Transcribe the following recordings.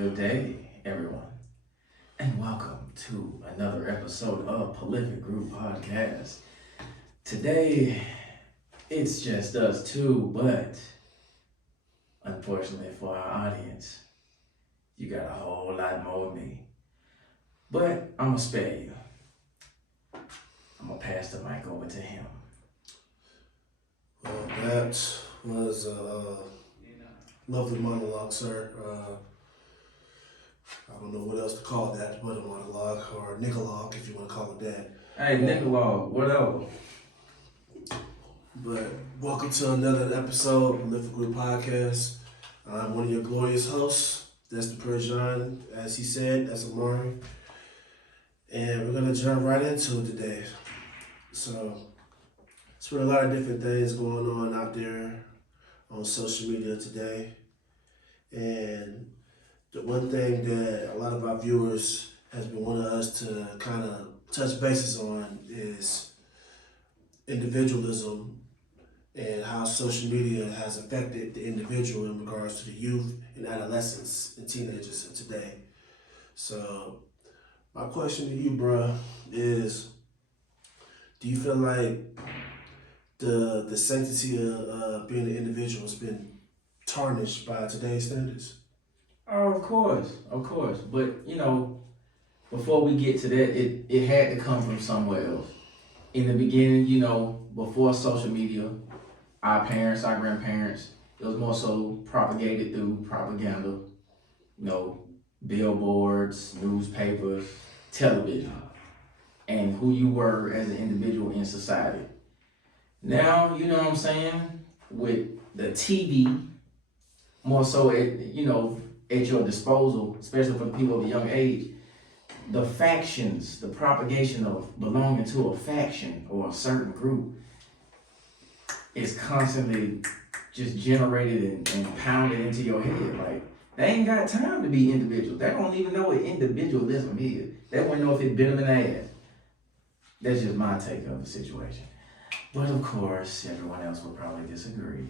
Good day, everyone, and welcome to another episode of Prolific Group Podcast. Today, it's just us two, but unfortunately for our audience, you got a whole lot more of me. But I'm gonna spare you. I'm gonna pass the mic over to him. Well, that was a lovely monologue, sir. I don't know what else to call that, but a monologue or a nicologue, if you want to call it that. Hey, Nicolò, whatever. But welcome to another episode of Prolific Group Podcast. I'm one of your glorious hosts. That's the Persian, as he said. That's Amari. And we're going to jump right into it today. So, there's been a lot of different things going on out there on social media today. And the one thing that a lot of our viewers has been wanting us to kind of touch bases on is individualism and how social media has affected the individual in regards to the youth and adolescents and teenagers of today. So my question to you, bro, is do you feel like the sanctity of being an individual has been tarnished by today's standards? Oh, of course. But, before we get to that, it had to come from somewhere else. In the beginning, before social media, our parents, our grandparents, it was more so propagated through propaganda, billboards, newspapers, television, and who you were as an individual in society. Now, you know what I'm saying, with the TV, more so at your disposal, especially for the people of a young age, the factions, the propagation of belonging to a faction or a certain group is constantly just generated and pounded into your head. Like, they ain't got time to be individuals. They don't even know what individualism is. They wouldn't know if it bit them in the ass. That's just my take of the situation. But of course, everyone else would probably disagree.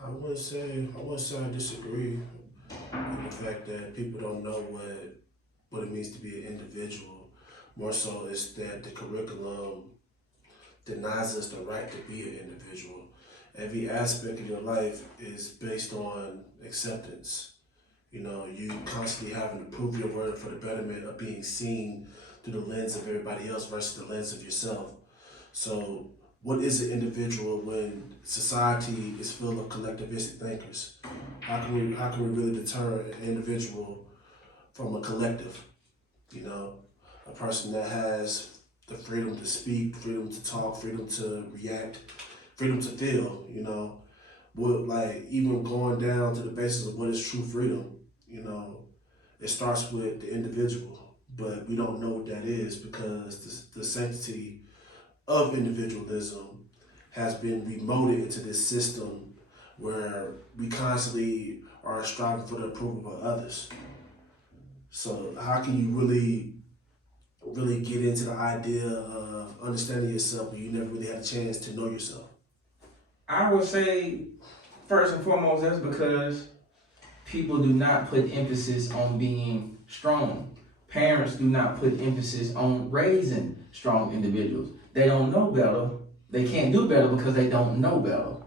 I wouldn't say I disagree in the fact that people don't know what it means to be an individual. More so is that the curriculum denies us the right to be an individual. Every aspect of your life is based on acceptance. You constantly having to prove your worth for the betterment of being seen through the lens of everybody else versus the lens of yourself. So what is an individual when society is full of collectivistic thinkers? How can we really deter an individual from a collective? A person that has the freedom to speak, freedom to talk, freedom to react, freedom to feel, even going down to the basis of what is true freedom, it starts with the individual, but we don't know what that is because the sanctity of individualism has been remoted into this system where we constantly are striving for the approval of others. So how can you really get into the idea of understanding yourself when you never really had a chance to know yourself? I would say, first and foremost, that's because people do not put emphasis on being strong. Parents do not put emphasis on raising strong individuals. They don't know better. They can't do better because they don't know better.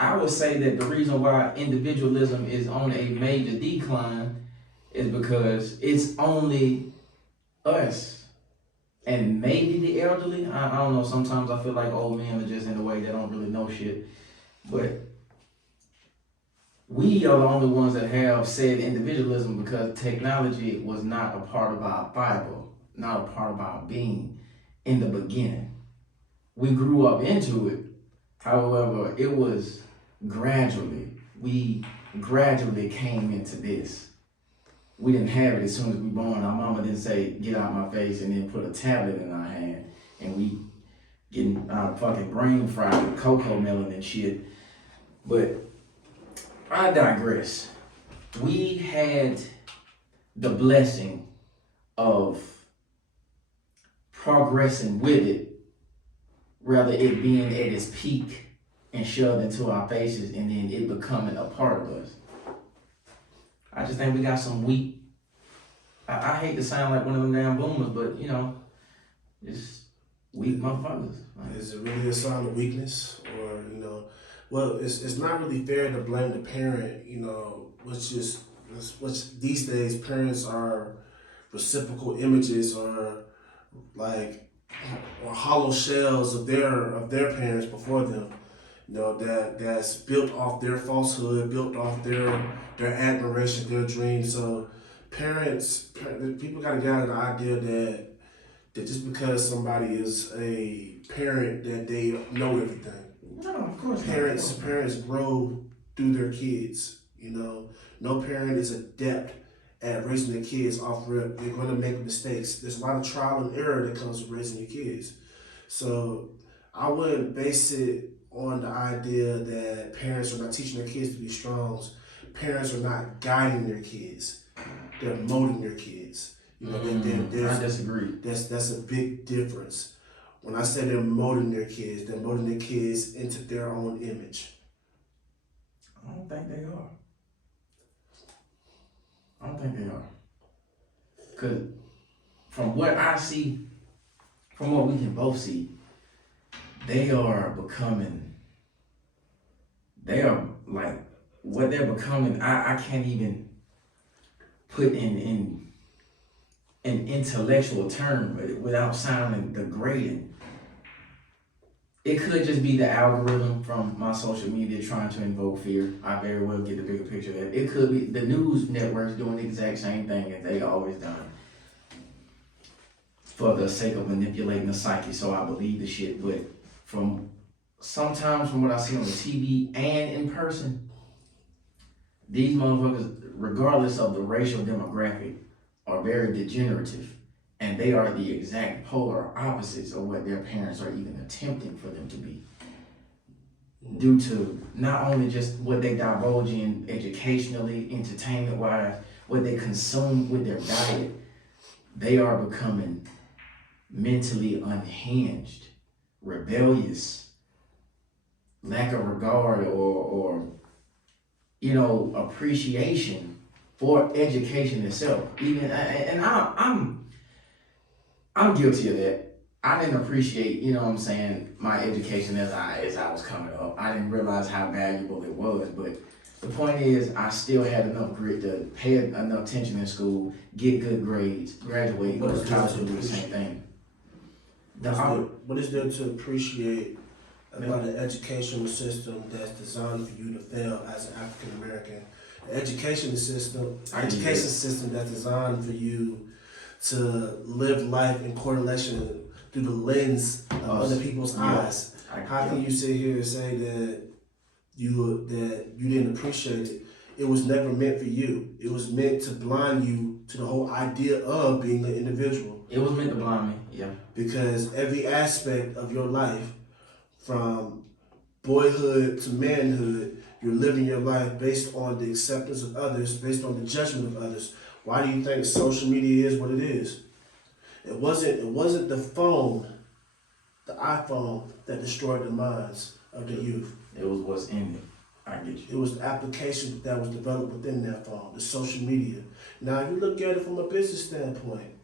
I would say that the reason why individualism is on a major decline is because it's only us and maybe the elderly. I don't know, sometimes I feel like old men are just in a way they don't really know shit. But we are the only ones that have said individualism because technology was not a part of our fiber, not a part of our being in the beginning. We grew up into it. However, it was we gradually came into this. We didn't have it as soon as we were born. Our mama didn't say, get out my face, and then put a tablet in our hand. And we getting our fucking brain fried with cocoa melon and shit. But I digress. We had the blessing of progressing with it, rather it being at its peak and shoved into our faces and then it becoming a part of us. I just think we got some weak. I hate to sound like one of them damn boomers, but you know, it's weak motherfuckers. Like, is it really a sign of weakness, or you know? Well, it's not really fair to blame the parent, you know, which these days parents are reciprocal images or like or hollow shells of their parents before them. You know, that's built off their falsehood, built off their admiration, their dreams. So people gotta get out of the idea that just because somebody is a parent that they know everything. no, of course not. Parents grow through their kids. You know, no parent is adept at raising their kids off rip. They're going to make mistakes. There's a lot of trial and error that comes with raising your kids. So I wouldn't base it on the idea that parents are not teaching their kids to be strong. Parents are not guiding their kids. They're molding their kids. You know, I disagree. That's a big difference. When I say they're molding their kids into their own image. I don't think they are. I don't think they are. Because from what I see, from what we can both see, they are like, what they're becoming, I can't even put in an intellectual term without sounding degrading. It could just be the algorithm from my social media trying to invoke fear. I very well get the bigger picture of that. It could be the news networks doing the exact same thing as they always done for the sake of manipulating the psyche. So I believe the shit. But sometimes from what I see on the TV and in person, these motherfuckers, regardless of the racial demographic, are very degenerative. And they are the exact polar opposites of what their parents are even attempting for them to be. Due to not only just what they divulge in educationally, entertainment-wise, what they consume with their diet, they are becoming mentally unhinged, rebellious, lack of regard or you know, appreciation for education itself. Even and I'm guilty of that. I didn't appreciate, you know what I'm saying, my education as I was coming up. I didn't realize how valuable it was, but the point is I still had enough grit to pay enough attention in school, get good grades, graduate, go to college and do the same thing. What is there to appreciate about an educational system that's designed for you to fail as an African American? An education system that's designed for you to live life in correlation through the lens of other people's eyes. How can you sit here and say that you didn't appreciate it? It was never meant for you. It was meant to blind you to the whole idea of being an individual. It was meant to blind me, yeah. Because every aspect of your life, from boyhood to manhood, you're living your life based on the acceptance of others, based on the judgment of others. Why do you think social media is what it is? It wasn't the phone, the iPhone, that destroyed the minds of the youth. It was what's in it. I get you. It was the application that was developed within that phone, the social media. Now, if you look at it from a business standpoint,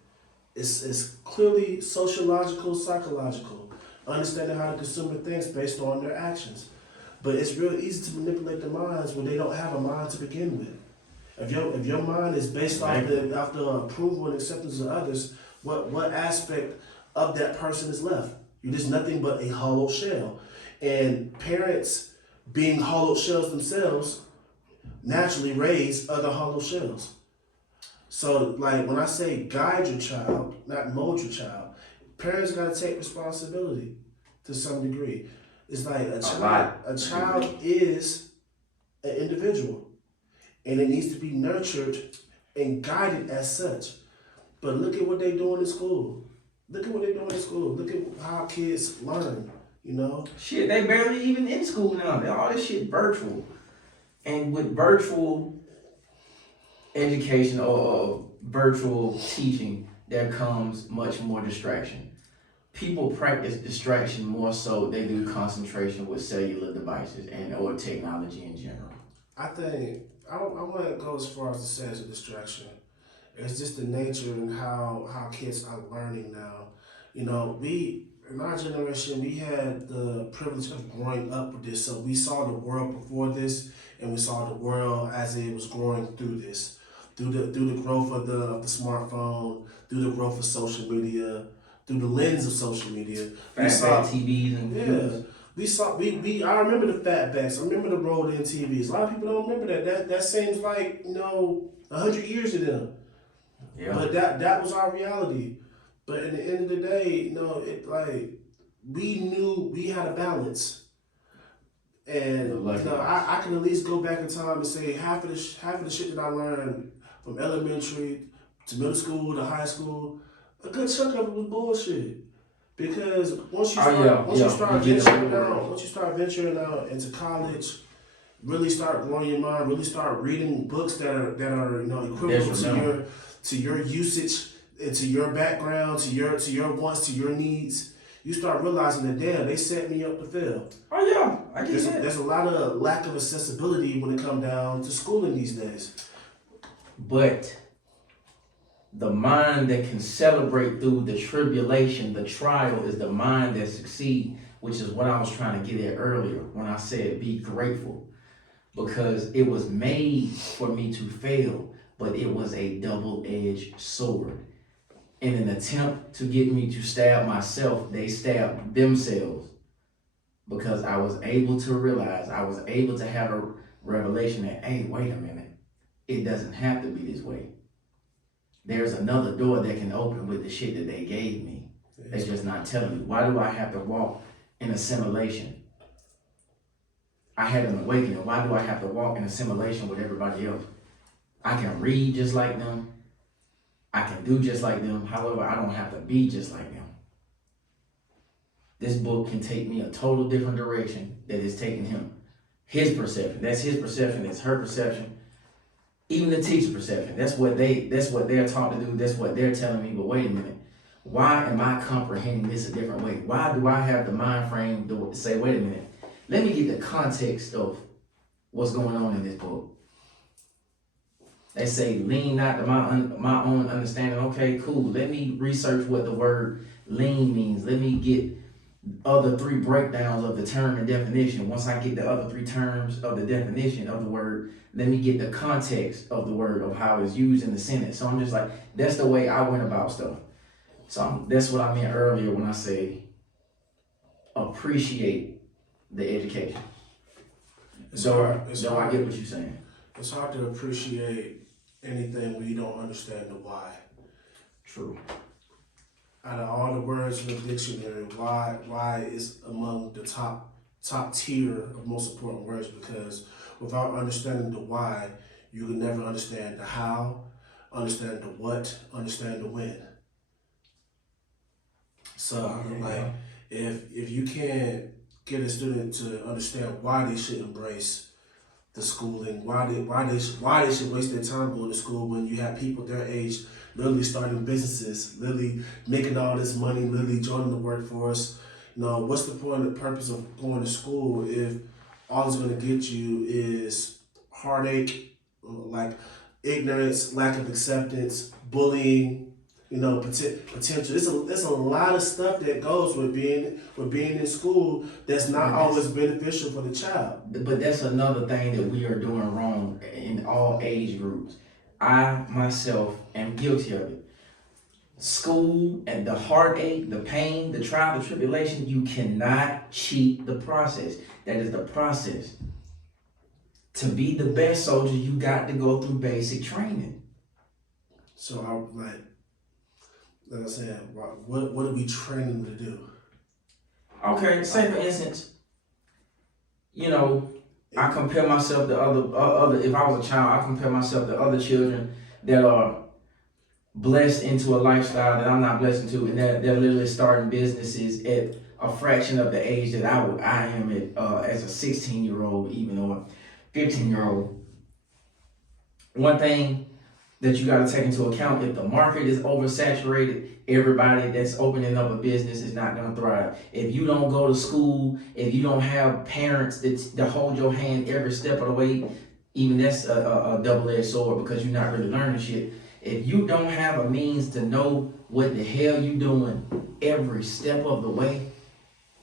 it's clearly sociological, psychological, understanding how the consumer thinks based on their actions. But it's real easy to manipulate the minds when they don't have a mind to begin with. If your mind is based off the approval and acceptance of others, what aspect of that person is left? You're just nothing but a hollow shell. And parents, being hollow shells themselves, naturally raise other hollow shells. So, like, when I say guide your child, not mold your child, parents got to take responsibility to some degree. It's like a child is an individual, and it needs to be nurtured and guided as such. But look at what they're doing in school. Look at how kids learn, you know? Shit, they barely even in school now. All this shit virtual. And with virtual education or virtual teaching, there comes much more distraction. People practice distraction more so they do concentration with cellular devices or technology in general. I I wouldn't go as far as to say it's a distraction. It's just the nature and how kids are learning now. You know, we in our generation we had the privilege of growing up with this, so we saw the world before this, and we saw the world as it was growing through this, through the growth of the smartphone, through the growth of social media, through the lens of social media. We saw TVs and yeah. I remember the fatbacks. I remember the rolled in TVs. A lot of people don't remember that. That seems like, 100 years to them. Yeah. But that was our reality. But at the end of the day, we knew we had a balance. And I can at least go back in time and say half of the shit that I learned from elementary to middle school to high school, a good chunk of it was bullshit. Because once you start venturing out into college, really start growing your mind, really start reading books that are equivalent to your usage and to your background, to your wants, to your needs, you start realizing that damn, they set me up to fail. Oh yeah, I get that. There's a lot of lack of accessibility when it comes down to schooling these days. But the mind that can celebrate through the tribulation, the trial, is the mind that succeeds, which is what I was trying to get at earlier when I said be grateful. Because it was made for me to fail, but it was a double-edged sword. In an attempt to get me to stab myself, they stabbed themselves. Because I was able to realize, I was able to have a revelation that, hey, wait a minute, it doesn't have to be this way. There's another door that can open with the shit that they gave me. They're just not telling me. Why do I have to walk in assimilation? I had an awakening. Why do I have to walk in assimilation with everybody else? I can read just like them. I can do just like them. However, I don't have to be just like them. This book can take me a total different direction that is taking him. His perception. That's his perception. That's her perception. Even the teacher perception. That's what they're taught to do. That's what they're telling me. But wait a minute. Why am I comprehending this a different way? Why do I have the mind frame to say, wait a minute, let me get the context of what's going on in this book. They say, lean not to my own understanding. Okay, cool. Let me research what the word lean means. Let me get other three breakdowns of the term and definition. Once I get the other three terms of the definition of the word, let me get the context of the word, of how it's used in the sentence. So I'm just like, that's the way I went about stuff. So that's what I meant earlier when I say appreciate the education. So I get what you're saying. It's hard to appreciate anything when you don't understand the why. True. Out of all the words in the dictionary, why is among the top tier of most important words, because without understanding the why, you can never understand the how, understand the what, understand the when. So if you can't get a student to understand why they should embrace the schooling, why they should waste their time going to school when you have people their age literally starting businesses, literally making all this money, literally joining the workforce. What's the point and the purpose of going to school if all it's going to get you is heartache, like ignorance, lack of acceptance, bullying, potential. There's a lot of stuff that goes with being in school that's not always beneficial for the child. But that's another thing that we are doing wrong in all age groups. I myself am guilty of it. School and the heartache, the pain, the trial, the tribulation, you cannot cheat the process. That is the process. To be the best soldier, you got to go through basic training. So like I said, what are we training them to do? Okay, say for instance, I compare myself to other. If I was a child, I compare myself to other children that are blessed into a lifestyle that I'm not blessed into, and they're literally starting businesses at a fraction of the age that I am at as a 16-year-old, even or 15-year-old. One thing that you got to take into account, if the market is oversaturated, everybody that's opening up a business is not going to thrive. If you don't go to school, if you don't have parents that hold your hand every step of the way, even that's a double-edged sword because you're not really learning shit. If you don't have a means to know what the hell you doing every step of the way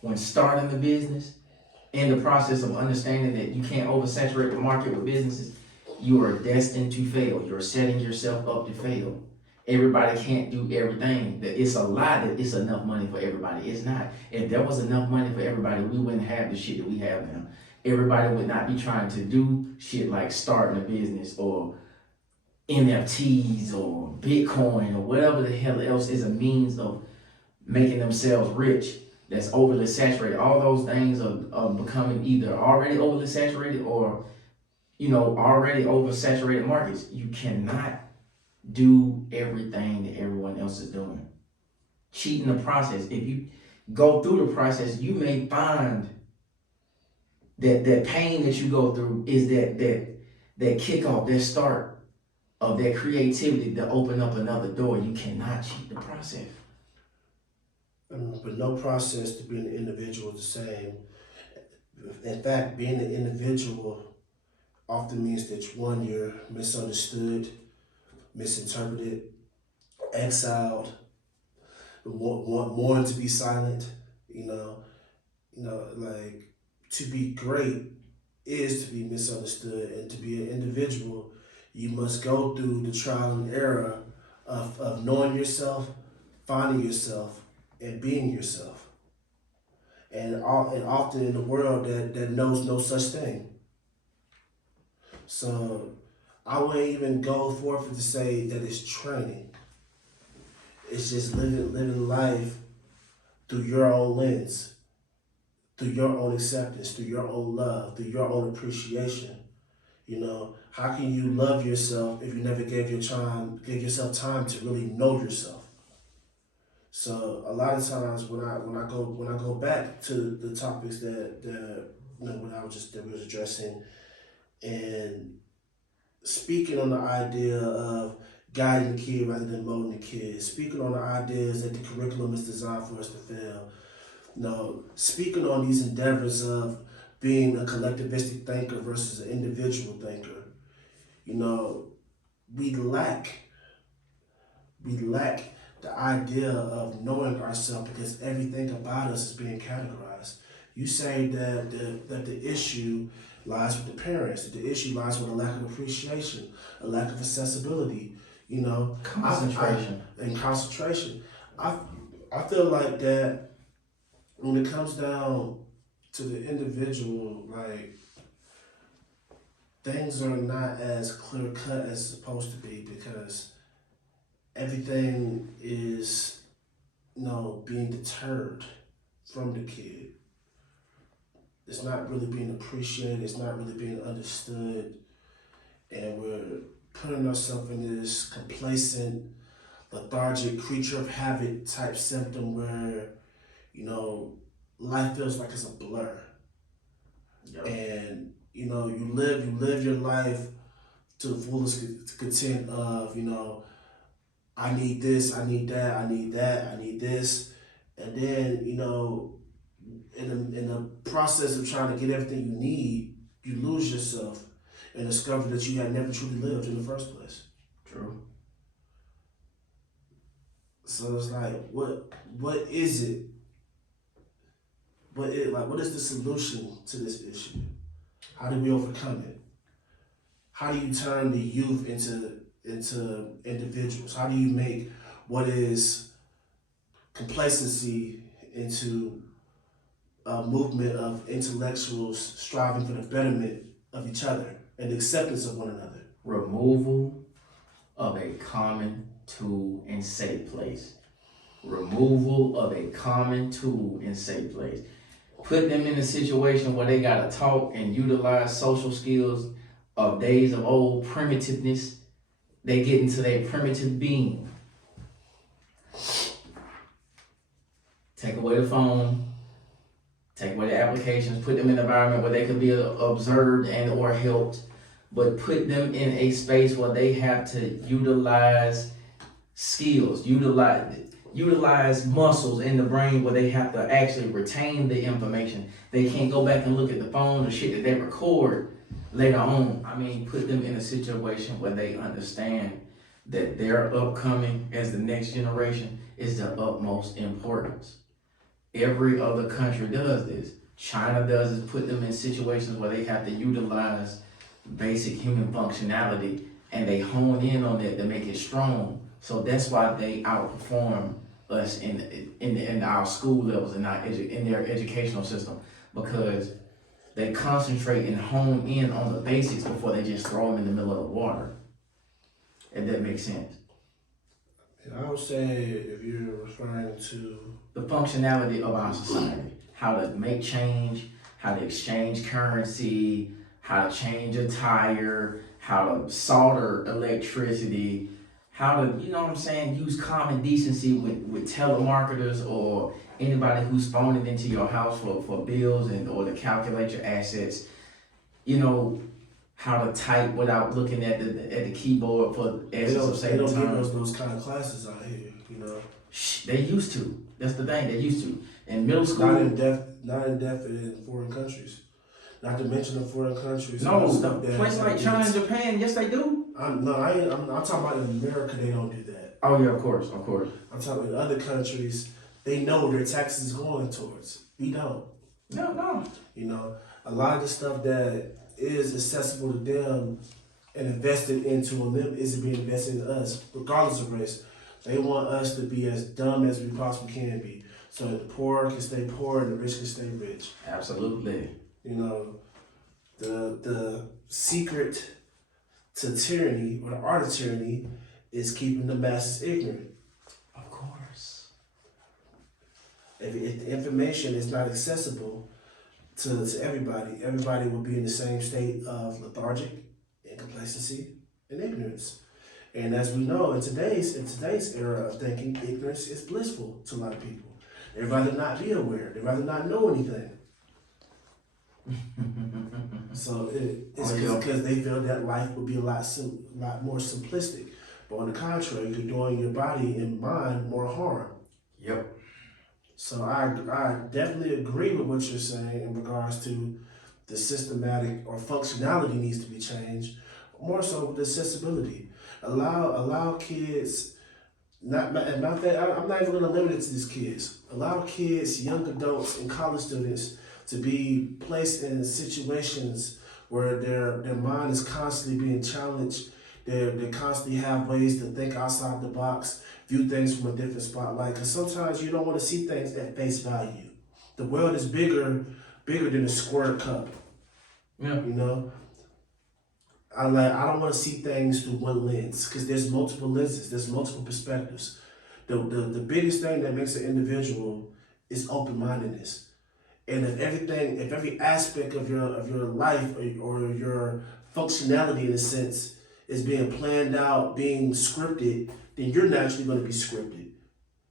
when starting the business, in the process of understanding that you can't oversaturate the market with businesses, you are destined to fail. You're setting yourself up to fail. Everybody can't do everything. It's a lie that it's enough money for everybody. It's not. If there was enough money for everybody, we wouldn't have the shit that we have now. Everybody would not be trying to do shit like starting a business or NFTs or Bitcoin or whatever the hell else is a means of making themselves rich that's overly saturated. All those things are becoming either already overly saturated or, already oversaturated markets. You cannot do everything that everyone else is doing. Cheating the process. If you go through the process, you may find that pain that you go through is that kickoff, that start of that creativity to open up another door. You cannot cheat the process. But no process to being an individual is the same. In fact, being an individual often means that you're misunderstood, misinterpreted, exiled, wanting to be silent. Like to be great is to be misunderstood, and to be an individual, you must go through the trial and error of knowing yourself, finding yourself, and being yourself. And often in a world that knows no such thing. So I wouldn't even go forth to say that it's training. It's just living life through your own lens, through your own acceptance, through your own love, through your own appreciation. How can you love yourself if you never gave yourself time to really know yourself? So a lot of times when I go back to the topics that we was addressing, and speaking on the idea of guiding the kid rather than molding the kid, speaking on the ideas that the curriculum is designed for us to fail, speaking on these endeavors of being a collectivistic thinker versus an individual thinker, we lack the idea of knowing ourselves because everything about us is being categorized. You say that the issue lies with the parents, that the issue lies with a lack of appreciation, a lack of accessibility, concentration. And concentration. I feel like that when it comes down to the individual, like, things are not as clear cut as it's supposed to be because everything is, being deterred from the kid. It's not really being appreciated. It's not really being understood. And we're putting ourselves in this complacent, lethargic, creature of habit type symptom where, life feels like it's a blur. Yep. And, you live your life to the fullest content of, I need this, I need that, I need that, I need this. And then, in the process of trying to get everything you need, you lose yourself and discover that you had never truly lived in the first place. True. So it's like, what is it? What is the solution to this issue? How do we overcome it? How do you turn the youth into individuals? How do you make what is complacency into a movement of intellectuals striving for the betterment of each other and the acceptance of one another? Removal of a common tool and safe place. Removal of a common tool and safe place. Put them in a situation where they gotta talk and utilize social skills of days of old primitiveness. They get into their primitive being. Take away the phone, take away the applications, put them in an environment where they could be observed and or helped, but put them in a space where they have to utilize skills, utilize muscles in the brain where they have to actually retain the information. They can't go back and look at the phone or shit that they record later on, put them in a situation where they understand that their upcoming as the next generation is the utmost importance. Every other country does this. China does is put them in situations where they have to utilize basic human functionality, and they hone in on that to make it strong. So that's why they outperform us in our school levels, in their educational system, because they concentrate and hone in on the basics before they just throw them in the middle of the water. If that makes sense. I would say if you're referring to the functionality of our society, how to make change, how to exchange currency, how to change a tire, how to solder electricity, how to, use common decency with telemarketers or anybody who's phoning into your house for bills or to calculate your assets, how to type without looking at the keyboard for essence of saving time. They don't give us those kind of classes out here, They used to. That's the thing. They used to. In middle school. Not in depth in foreign countries. Not to mention the foreign countries. No, places like China and Japan, yes, they do. I'm talking about in America. They don't do that. Oh yeah, of course. I'm talking about in other countries. They know where their taxes is going towards. We don't. No. A lot of the stuff that is accessible to them and invested into them isn't being invested in us, regardless of race. They want us to be as dumb as we possibly can be, so that the poor can stay poor and the rich can stay rich. Absolutely. The secret to tyranny, or the art of tyranny, is keeping the masses ignorant. Of course. If the information is not accessible to everybody will be in the same state of lethargic, and complacency, and ignorance. And as we know, in today's era of thinking, ignorance is blissful to a lot of people. They'd rather not be aware. They'd rather not know anything. So it's because they feel that life would be a lot more simplistic. But on the contrary, you're doing your body and mind more harm. Yep. So I definitely agree with what you're saying in regards to the systematic or functionality needs to be changed. More so the accessibility. Allow kids. I'm not even going to limit it to these kids. Allow kids, young adults, and college students to be placed in situations where their mind is constantly being challenged. They constantly have ways to think outside the box, view things from a different spotlight. Because sometimes you don't want to see things at face value. The world is bigger than a square cup. Yeah. I don't want to see things through one lens, because there's multiple lenses, there's multiple perspectives. The biggest thing that makes an individual is open-mindedness. And if every aspect of your life or your functionality, in a sense, is being planned out, being scripted, then you're naturally going to be scripted.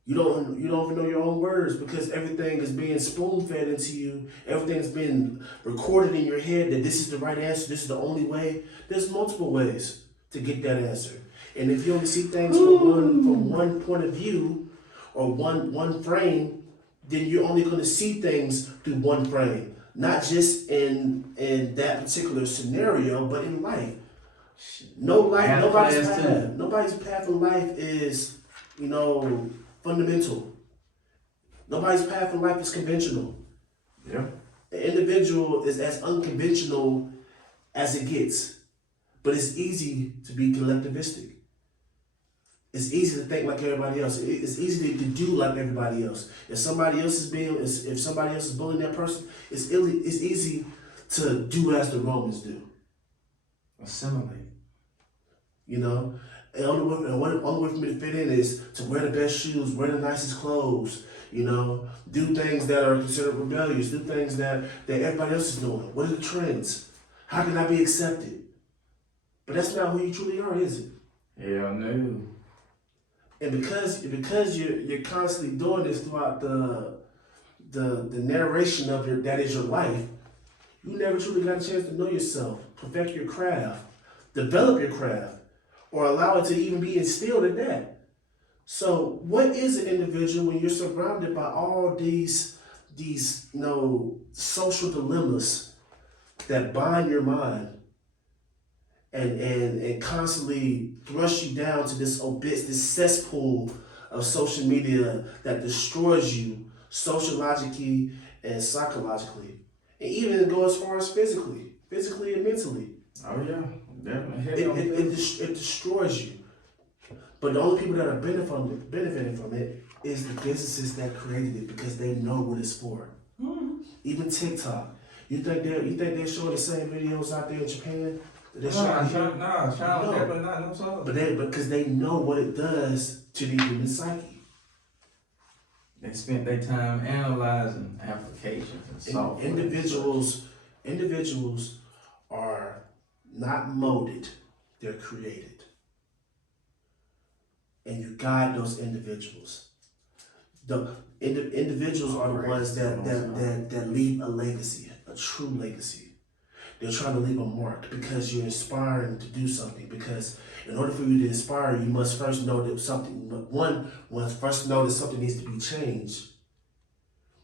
You don't even know your own words, because everything is being spoon-fed into you. Everything's been recorded in your head that this is the right answer, this is the only way. There's multiple ways to get that answer. And if you only see things from one point of view or one frame, then you're only going to see things through one frame. Not just in that particular scenario, but in life. Nobody's path in life is, fundamental. Nobody's path in life is conventional. Yeah. The individual is as unconventional as it gets, but it's easy to be collectivistic. It's easy to think like everybody else. It's easy to do like everybody else. If somebody else is bullying that person, it's easy to do as the Romans do. Assimilate. And the only way for me to fit in is to wear the best shoes, wear the nicest clothes, do things that are considered rebellious, do things that everybody else is doing. What are the trends? How can I be accepted? But that's not who you truly are, is it? Yeah, no. And because you're constantly doing this throughout the narration of that is your life, you never truly got a chance to know yourself, perfect your craft, develop your craft, or allow it to even be instilled in that. So what is an individual when you're surrounded by all these social dilemmas that bind your mind, and constantly thrust you down to this abyss, this cesspool of social media that destroys you sociologically and psychologically, and even go as far as physically and mentally. Oh yeah, definitely. It destroys you. But the only people that are benefiting from it is the businesses that created it because they know what it's for. Mm-hmm. Even TikTok. You think they're showing the same videos out there in Japan? No, definitely not. No, so. But because they know what it does to the human psyche. They spent their time analyzing applications and software. Individuals are not molded; they're created. And you guide those individuals. The individuals are the ones that leave a legacy, a true legacy. They're trying to leave a mark because you're inspiring to do something. Because in order for you to inspire, you must first know that something needs to be changed.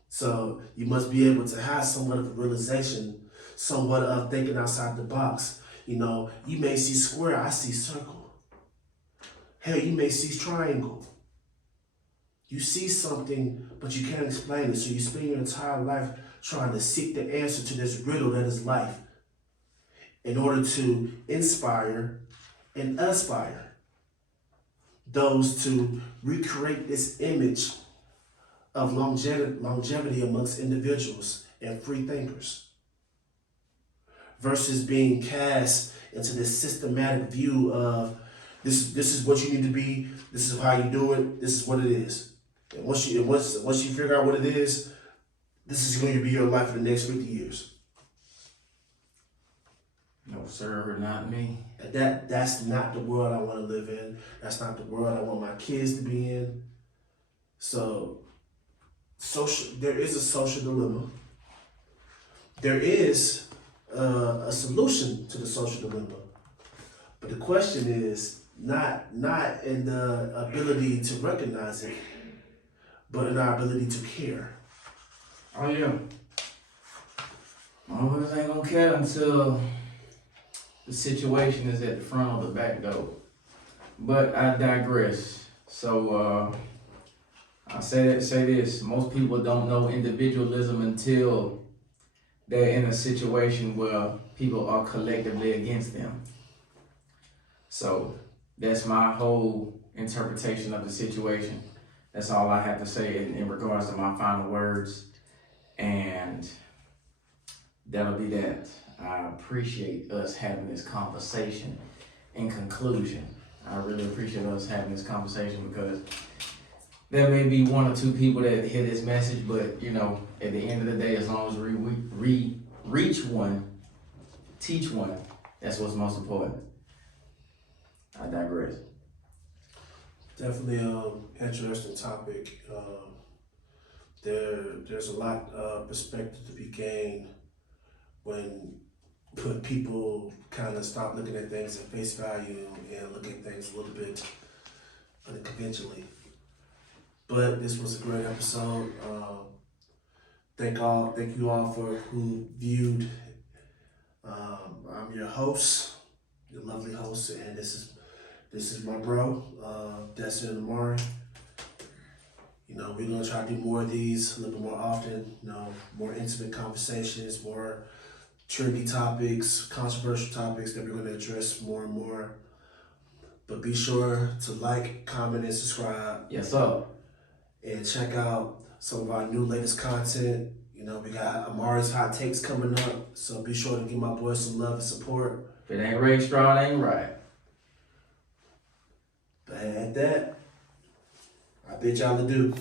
So you must be able to have somewhat of a realization, somewhat of thinking outside the box. You know, you may see square, I see circle. Hell, you may see triangle. You see something, but you can't explain it. So you spend your entire life trying to seek the answer to this riddle that is life in order to inspire and aspire those to recreate this image of longevity amongst individuals and free thinkers versus being cast into this systematic view of this is what you need to be. This is how you do it. This is what it is. And once you figure out what it is, this is going to be your life for the next 50 years. No, sir, not me. And that's not the world I want to live in. That's not the world I want my kids to be in. So, there is a social dilemma. There is a solution to the social dilemma. But the question is not in the ability to recognize it, but in our ability to care. Oh yeah. Motherfuckers ain't gonna care until the situation is at the front or the back door. But I digress. So I say this. Most people don't know individualism until they're in a situation where people are collectively against them. So that's my whole interpretation of the situation. That's all I have to say in regards to my final words. And that'll be that. I appreciate us having this conversation. In conclusion, I really appreciate us having this conversation because there may be one or two people that hear this message, but you know, at the end of the day, as long as we reach one, teach one, that's what's most important. I digress. Definitely interesting topic. There's a lot of perspective to be gained when people kind of stop looking at things at face value and look at things a little bit unconventionally. But this was a great episode. Thank you all for who viewed. I'm your host, your lovely host, and this is my bro, Destin and Amari. You know, we're gonna try to do more of these a little bit more often. You know, more intimate conversations, more trendy topics, controversial topics that we're gonna address more and more. But be sure to like, comment, and subscribe. Yes, sir. And check out some of our new latest content. You know, we got Amari's Hot Takes coming up, so be sure to give my boy some love and support. If it ain't Ray Straw, it ain't right. But at that, I bid y'all adieu.